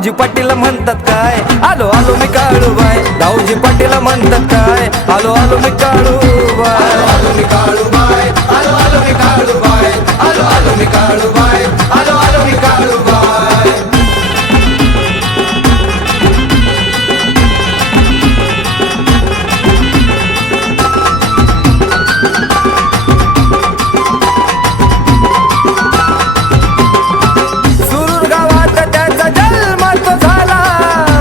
धावजी पाटील म्हणतात काय, आलो आलो मी काळूबाई. धावजी पाटील म्हणतात काय, आलो आलो मी काळूबाई. आलो मी काळूबाई, आलो आलो मी काळूबाई, आलो आलो मी काळूबाई, आलो आलो मी काळूबाई. सुरूर गावात त्याचा जन्म तो झाला,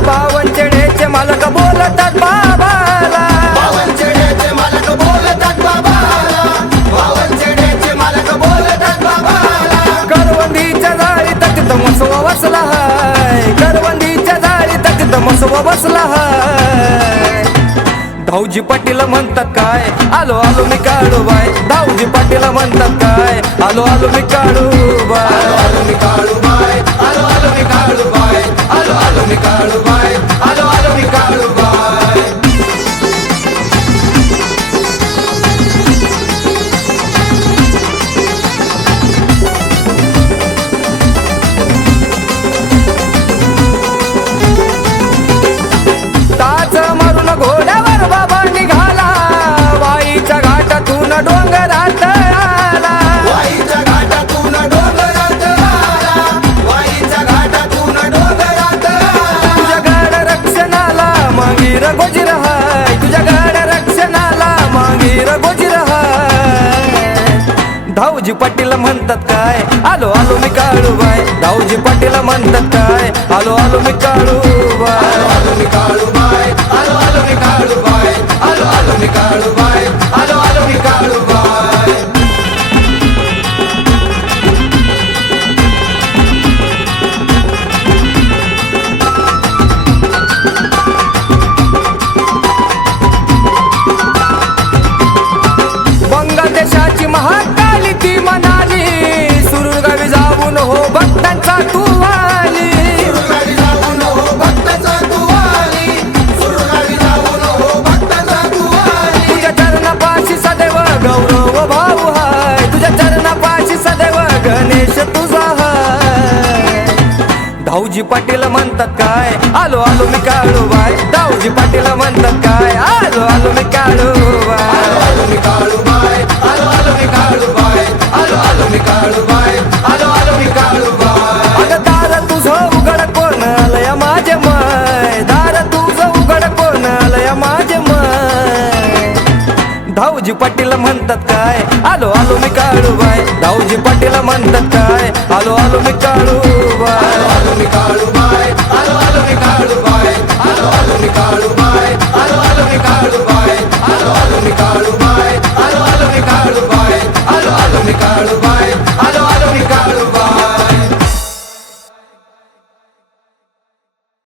बावनचेड्याचे मालक बोलतात बाबाला. बावनचेड्याचे मालक बोलतात बाबाला, बावनचेड्याचे मालक बोलतात बाबाला. करवंदीच्या जाळीत तिथं मसवा बसला हाय, करवंदीच्या जाळीत तिथं मसवा बसला हाय. धावजी पाटील म्हणतात काय, आलो आलो मी काळूबाई. धावजी पाटील म्हणतात काय, आलो आलो मी काळूबाई. आलो मी काळूबाई, आलो आलो मी काळूबाई, आलो आलो मी काळूबाई, आलो आलो मी काळूबाई. ताच मारून घोड्यावर बाबा निघाला, वाईच्या घाटातून डोंगरात आला. वाईच्या घाटातून डोंगरात आला, वाईच्या घाटातून डोंगरात आला. तुझ्या गाड रक्षणाला मागीर गोजीर हाय, तुझ्या गाड रक्षणाला मागीर गोजीर हाय. धावजी पाटील म्हणतात काय, आलो आलो मी काळूबाई. धावजी पाटील म्हणतात काय, आलो आलो मी काळूबाई. आलो मी काळूबाई, आलो आलो मी काळूबाई, आलो आलो मी काळूबाई, आलो आलो मी काळूबाई. बांगलादेशाची महाकाली ती म्हणाली, सुरूर गावी जाऊन हो भक्तांचा तू आली. सुरगावी जाऊन हो भक्ताचा तू आली, सुरगावी जाऊन हो भक्ताचा तू आली. तुझ्या चरणापाशी सदैव गौरव भाऊ हाय, तुझ्या चरणापाशी सदैव गणेश तुझा हाय. धावजी पाटील म्हणतात काय, आलो आलो मी काळूबाई. धावजी पाटील म्हणतात काय, आलो आलो मी काळूबाई. आलो मी काळूबाई, आलो आलो मी काळूबाई, आलो आलो मी काळूबाई, आलो आलो मी काळूबाई. अगं दार तुझं उघड कोण आलया माझे माय, दार तुझं उघड कोण आलया माझे माय. धावजी पाटील म्हणतात काय, आलो आलो मी काळूबाई. धावजी पाटील म्हणतात काय, आलो आलो मी काळूबाई. आलो मी काळूबाई, आलो आलो मी काळूबाई, आलो आलो मी काळूबाई, आलो आलो मी काळूबाई.